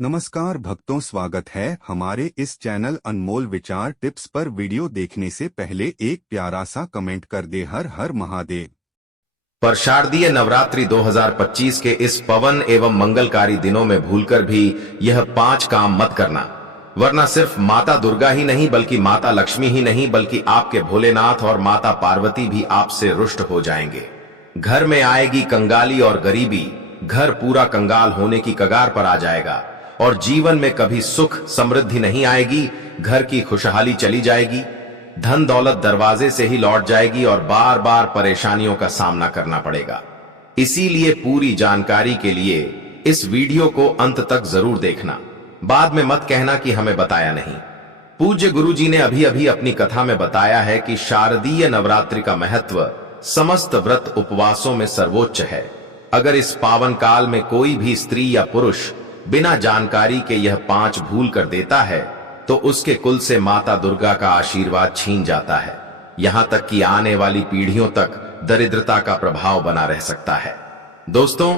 नमस्कार भक्तों, स्वागत है हमारे इस चैनल अनमोल विचार टिप्स पर। वीडियो देखने से पहले एक प्यारा सा कमेंट कर दे। हर हर महादेव। पर शारदीय नवरात्रि 2025 के इस पवन एवं मंगलकारी दिनों में भूलकर भी यह 5 काम मत करना, वरना सिर्फ माता दुर्गा ही नहीं बल्कि माता लक्ष्मी ही नहीं बल्कि आपके भोलेनाथ और माता पार्वती भी आपसे रुष्ट हो जाएंगे। घर में आएगी कंगाली और गरीबी, घर पूरा कंगाल होने की कगार पर आ जाएगा और जीवन में कभी सुख समृद्धि नहीं आएगी। घर की खुशहाली चली जाएगी, धन दौलत दरवाजे से ही लौट जाएगी और बार बार परेशानियों का सामना करना पड़ेगा। इसीलिए पूरी जानकारी के लिए इस वीडियो को अंत तक जरूर देखना, बाद में मत कहना कि हमें बताया नहीं। पूज्य गुरुजी ने अभी अभी अपनी कथा में बताया है कि शारदीय नवरात्रि का महत्व समस्त व्रत उपवासों में सर्वोच्च है। अगर इस पावन काल में कोई भी स्त्री या पुरुष बिना जानकारी के यह 5 भूल कर देता है तो उसके कुल से माता दुर्गा का आशीर्वाद छीन जाता है। यहां तक कि आने वाली पीढ़ियों तक दरिद्रता का प्रभाव बना रह सकता है। दोस्तों,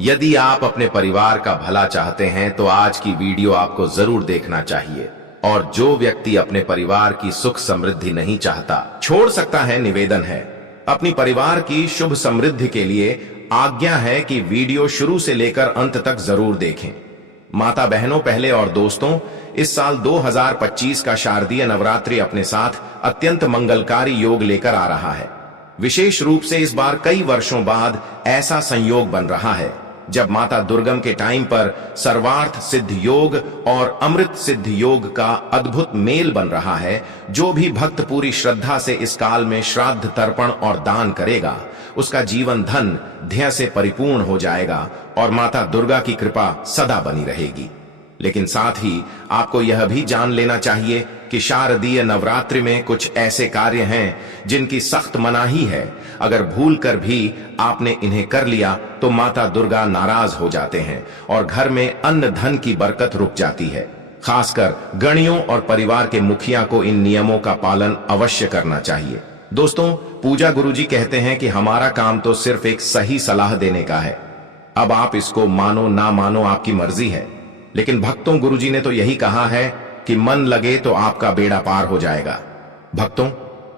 यदि आप अपने परिवार का भला चाहते हैं तो आज की वीडियो आपको जरूर देखना चाहिए। और जो व्यक्ति अपने परिवार की सुख समृद्धि नहीं चाहता, छोड़ सकता है। निवेदन है, अपनी परिवार की शुभ समृद्धि के लिए आज्ञा है कि वीडियो शुरू से लेकर अंत तक जरूर देखें। माता बहनों, पहले और दोस्तों, इस साल 2025 का शारदीय नवरात्रि अपने साथ अत्यंत मंगलकारी योग लेकर आ रहा है। विशेष रूप से इस बार कई वर्षों बाद ऐसा संयोग बन रहा है जब माता दुर्गम के टाइम पर सर्वार्थ सिद्ध योग और अमृत सिद्ध योग का अद्भुत मेल बन रहा है। जो भी भक्त पूरी श्रद्धा से इस काल में श्राद्ध तर्पण और दान करेगा, उसका जीवन धन ध्यय से परिपूर्ण हो जाएगा और माता दुर्गा की कृपा सदा बनी रहेगी। लेकिन साथ ही आपको यह भी जान लेना चाहिए कि शारदीय नवरात्रि में कुछ ऐसे कार्य हैं जिनकी सख्त मनाही है। अगर भूल कर भी आपने इन्हें कर लिया तो माता दुर्गा नाराज हो जाते हैं और घर में अन्न धन की बरकत रुक जाती है। खासकर गणियों और परिवार के मुखिया को इन नियमों का पालन अवश्य करना चाहिए। दोस्तों, पूजा गुरुजी कहते हैं कि हमारा काम तो सिर्फ एक सही सलाह देने का है। अब आप इसको मानो ना मानो आपकी मर्जी है, लेकिन भक्तों, गुरुजी ने तो यही कहा है कि मन लगे तो आपका बेड़ा पार हो जाएगा। भक्तों,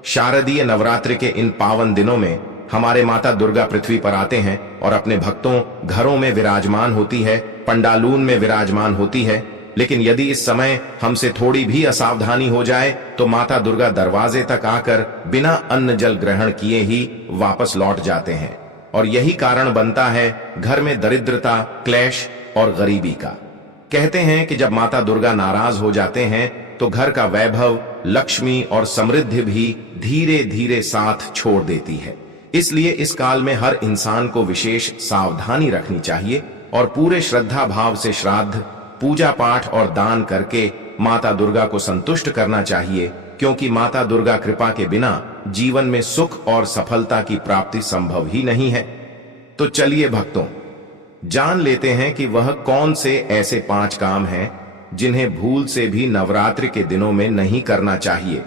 शारदीय नवरात्रि के इन पावन दिनों में हमारे माता दुर्गा पृथ्वी पर आते हैं और अपने भक्तों घरों में विराजमान होती है, पंडालून में विराजमान होती है। लेकिन यदि इस समय हमसे थोड़ी भी असावधानी हो जाए तो माता दुर्गा दरवाजे तक आकर बिना अन्न जल ग्रहण किए ही वापस लौट जाते हैं और यही कारण बनता है घर में दरिद्रता, क्लेश और गरीबी का। कहते हैं कि जब माता दुर्गा नाराज हो जाते हैं तो घर का वैभव, लक्ष्मी और समृद्धि भी धीरे धीरे साथ छोड़ देती है। इसलिए इस काल में हर इंसान को विशेष सावधानी रखनी चाहिए और पूरे श्रद्धा भाव से श्राद्ध, पूजा पाठ और दान करके माता दुर्गा को संतुष्ट करना चाहिए, क्योंकि माता दुर्गा कृपा के बिना जीवन में सुख और सफलता की प्राप्ति संभव ही नहीं है। तो चलिए भक्तों, जान लेते हैं कि वह कौन से ऐसे 5 काम हैं जिन्हें भूल से भी नवरात्रि के दिनों में नहीं करना चाहिए,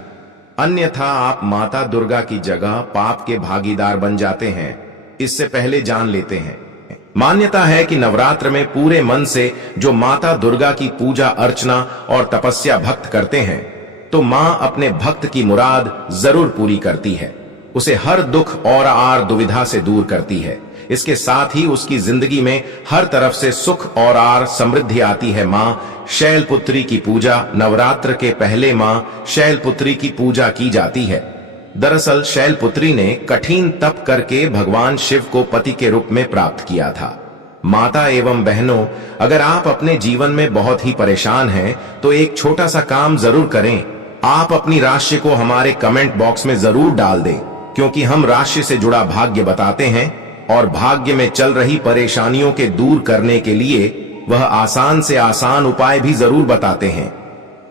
अन्यथा आप माता दुर्गा की जगह पाप के भागीदार बन जाते हैं। इससे पहले जान लेते हैं, मान्यता है कि नवरात्र में पूरे मन से जो माता दुर्गा की पूजा अर्चना और तपस्या भक्त करते हैं तो मां अपने भक्त की मुराद जरूर पूरी करती है, उसे हर दुख और आर दुविधा से दूर करती है। इसके साथ ही उसकी जिंदगी में हर तरफ से सुख और आर समृद्धि आती है। मां शैलपुत्री की पूजा, नवरात्र के पहले मां शैलपुत्री की पूजा की जाती है। दरअसल शैलपुत्री ने कठिन तप करके भगवान शिव को पति के रूप में प्राप्त किया था। माता एवं बहनों, अगर आप अपने जीवन में बहुत ही परेशान हैं तो एक छोटा सा काम जरूर करें। आप अपनी राशि को हमारे कमेंट बॉक्स में जरूर डाल दें, क्योंकि हम राशि से जुड़ा भाग्य बताते हैं और भाग्य में चल रही परेशानियों के दूर करने के लिए वह आसान से आसान उपाय भी जरूर बताते हैं।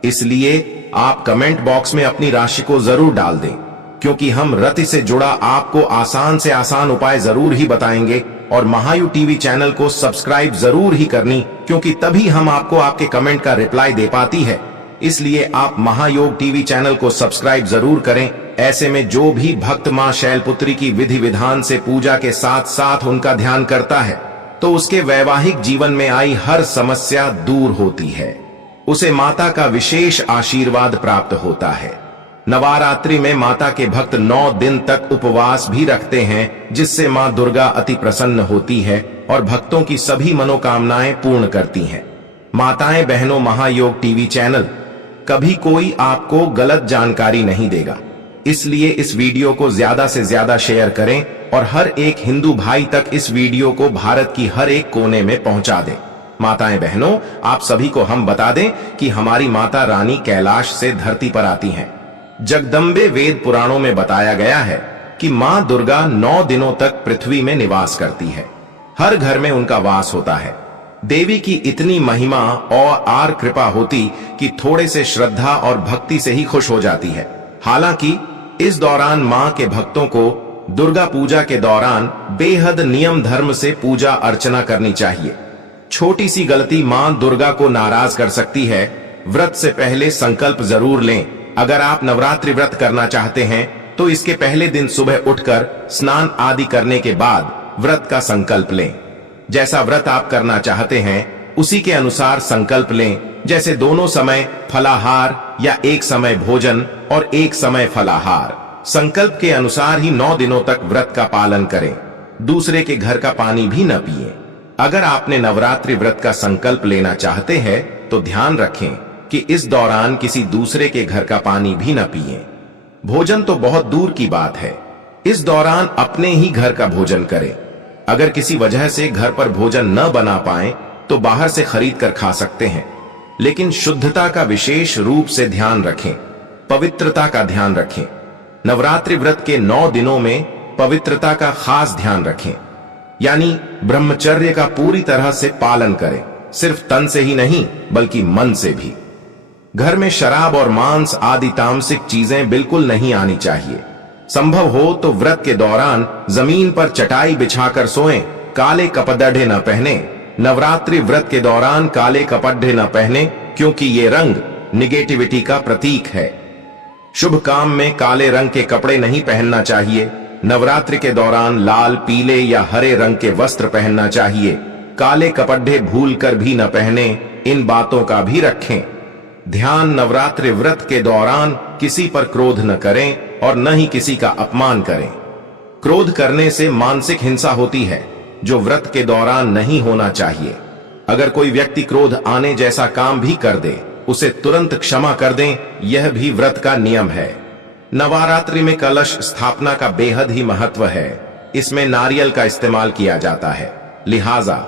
इसलिए आप कमेंट बॉक्स में अपनी राशि को जरूर डाल दें, क्योंकि हम रति से जुड़ा आपको आसान से आसान उपाय जरूर ही बताएंगे। और महायु टीवी चैनल को सब्सक्राइब जरूर ही करनी, क्योंकि तभी हम आपको आपके कमेंट का रिप्लाई दे पाती है। इसलिए आप महायोग टीवी चैनल को सब्सक्राइब जरूर करें। ऐसे में जो भी भक्त मां शैलपुत्री की विधि विधान से पूजा के साथ साथ उनका ध्यान करता है तो उसके वैवाहिक जीवन में आई हर समस्या दूर होती है। उसे माता का विशेष आशीर्वाद प्राप्त होता है। नवरात्रि में माता के भक्त 9 दिन तक उपवास भी रखते हैं, जिससे मां दुर्गा अति प्रसन्न होती है और भक्तों की सभी मनोकामनाएं पूर्ण करती हैं। माताएं बहनों, महायोग टीवी चैनल कभी कोई आपको गलत जानकारी नहीं देगा, इसलिए इस वीडियो को ज्यादा से ज्यादा शेयर करें और हर एक हिंदू भाई तक इस वीडियो को भारत की हर एक कोने में पहुंचा दें। माताएं बहनों, आप सभी को हम बता दें कि हमारी माता रानी कैलाश से धरती पर आती हैं। जगदम्बे वेद पुराणों में बताया गया है कि मां दुर्गा 9 दिनों तक पृथ्वी में निवास करती है। हर घर में उनका वास होता है। देवी की इतनी महिमा और आर कृपा होती कि थोड़े से श्रद्धा और भक्ति से ही खुश हो जाती है। हालांकि इस दौरान मां के भक्तों को दुर्गा पूजा के दौरान बेहद नियम धर्म से पूजा अर्चना करनी चाहिए। छोटी सी गलती मां दुर्गा को नाराज कर सकती है। व्रत से पहले संकल्प जरूर लें। अगर आप नवरात्रि व्रत करना चाहते हैं तो इसके पहले दिन सुबह उठकर स्नान आदि करने के बाद व्रत का संकल्प लें। जैसा व्रत आप करना चाहते हैं उसी के अनुसार संकल्प लें, जैसे दोनों समय फलाहार या एक समय भोजन और एक समय फलाहार। संकल्प के अनुसार ही 9 दिनों तक व्रत का पालन करें। दूसरे के घर का पानी भी न पिएं। अगर आपने नवरात्रि व्रत का संकल्प लेना चाहते हैं तो ध्यान रखें कि इस दौरान किसी दूसरे के घर का पानी भी न पिएं। भोजन तो बहुत दूर की बात है, इस दौरान अपने ही घर का भोजन करें। अगर किसी वजह से घर पर भोजन न बना पाए तो बाहर से खरीद कर खा सकते हैं, लेकिन शुद्धता का विशेष रूप से ध्यान रखें, पवित्रता का ध्यान रखें। नवरात्रि व्रत के 9 दिनों में पवित्रता का खास ध्यान रखें, यानी ब्रह्मचर्य का पूरी तरह से पालन करें। सिर्फ तन से ही नहीं बल्कि मन से भी। घर में शराब और मांस आदि तामसिक चीजें बिल्कुल नहीं आनी चाहिए। संभव हो तो व्रत के दौरान जमीन पर चटाई बिछाकर सोएं। काले कपड़े न पहने। नवरात्रि व्रत के दौरान काले कपड़े न पहने, क्योंकि ये रंग निगेटिविटी का प्रतीक है। शुभ काम में काले रंग के कपड़े नहीं पहनना चाहिए। नवरात्रि के दौरान लाल, पीले या हरे रंग के वस्त्र पहनना चाहिए। काले कपड़े भूलकर भी न पहने। इन बातों का भी रखें ध्यान। नवरात्रि व्रत के दौरान किसी पर क्रोध न करें और न ही किसी का अपमान करें। क्रोध करने से मानसिक हिंसा होती है, जो व्रत के दौरान नहीं होना चाहिए। अगर कोई व्यक्ति क्रोध आने जैसा काम भी कर दे, उसे तुरंत क्षमा कर दें, यह भी व्रत का नियम है। नवरात्रि में कलश स्थापना का बेहद ही महत्व है। इसमें नारियल का इस्तेमाल किया जाता है, लिहाजा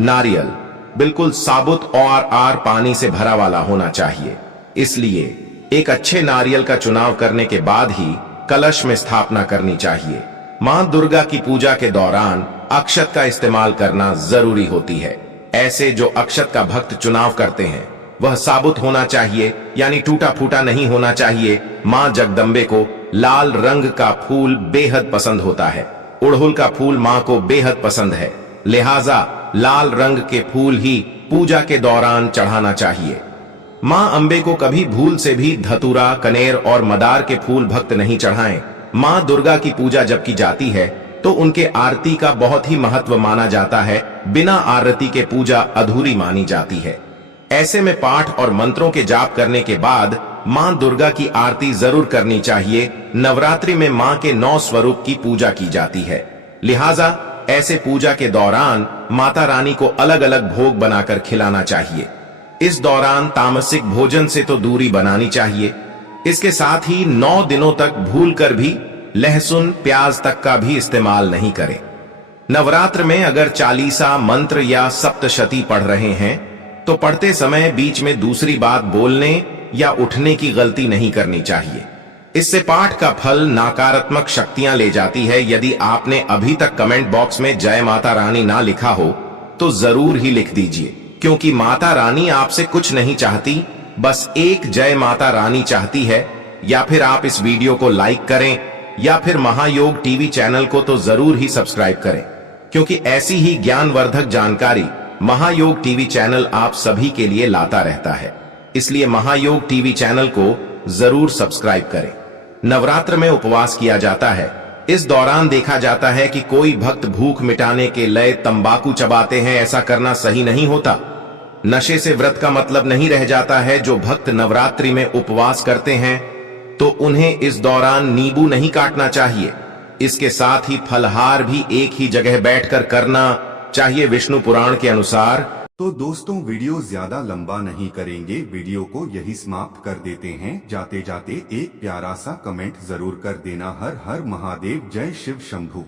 नारियल बिल्कुल साबुत और आर पानी से भरा वाला होना चाहिए। इसलिए एक अच्छे नारियल का चुनाव करने के बाद ही कलश में स्थापना करनी चाहिए। मां दुर्गा की पूजा के दौरान अक्षत का इस्तेमाल करना जरूरी होती है। ऐसे जो अक्षत का भक्त चुनाव करते हैं वह साबुत होना चाहिए, यानी टूटा फूटा नहीं होना चाहिए। मां जगदम्बे को लाल रंग का फूल बेहद पसंद होता है। उड़हुल का फूल मां को बेहद पसंद है, लिहाजा लाल रंग के फूल ही पूजा के दौरान चढ़ाना चाहिए। मां अंबे को कभी भूल से भी धतूरा, कनेर और मदार के फूल भक्त नहीं चढ़ाएं। मां दुर्गा की पूजा जब की जाती है तो उनके आरती का बहुत ही महत्व माना जाता है। बिना आरती के पूजा अधूरी मानी जाती है। ऐसे में पाठ और मंत्रों के जाप करने के बाद मां दुर्गा की आरती जरूर करनी चाहिए। नवरात्रि में मां के 9 स्वरूप की पूजा की जाती है, लिहाजा ऐसे पूजा के दौरान माता रानी को अलग अलग भोग बनाकर खिलाना चाहिए। इस दौरान तामसिक भोजन से तो दूरी बनानी चाहिए। इसके साथ ही 9 दिनों तक भूलकर भी लहसुन, प्याज तक का भी इस्तेमाल नहीं करें। नवरात्र में अगर चालीसा, मंत्र या सप्तशती पढ़ रहे हैं तो पढ़ते समय बीच में दूसरी बात बोलने या उठने की गलती नहीं करनी चाहिए। इससे पाठ का फल नकारात्मक शक्तियां ले जाती है। यदि आपने अभी तक कमेंट बॉक्स में जय माता रानी ना लिखा हो तो जरूर ही लिख दीजिए, क्योंकि माता रानी आपसे कुछ नहीं चाहती, बस एक जय माता रानी चाहती है। या फिर आप इस वीडियो को लाइक करें या फिर महायोग टीवी चैनल को तो जरूर ही सब्सक्राइब करें, क्योंकि ऐसी ही ज्ञानवर्धक जानकारी महायोग टीवी चैनल आप सभी के लिए लाता रहता है। इसलिए महायोग टीवी चैनल को जरूर सब्सक्राइब करें। नवरात्र में उपवास किया जाता है। इस दौरान देखा जाता है कि कोई भक्त भूख मिटाने के लिए तंबाकू चबाते हैं। ऐसा करना सही नहीं होता। नशे से व्रत का मतलब नहीं रह जाता है। जो भक्त नवरात्रि में उपवास करते हैं तो उन्हें इस दौरान नींबू नहीं काटना चाहिए। इसके साथ ही फलहार भी एक ही जगह बैठकर करना चाहिए विष्णु पुराण के अनुसार। तो दोस्तों, वीडियो ज्यादा लंबा नहीं करेंगे, वीडियो को यही समाप्त कर देते हैं। जाते जाते एक प्यारा सा कमेंट जरूर कर देना। हर हर महादेव, जय शिव शंभू।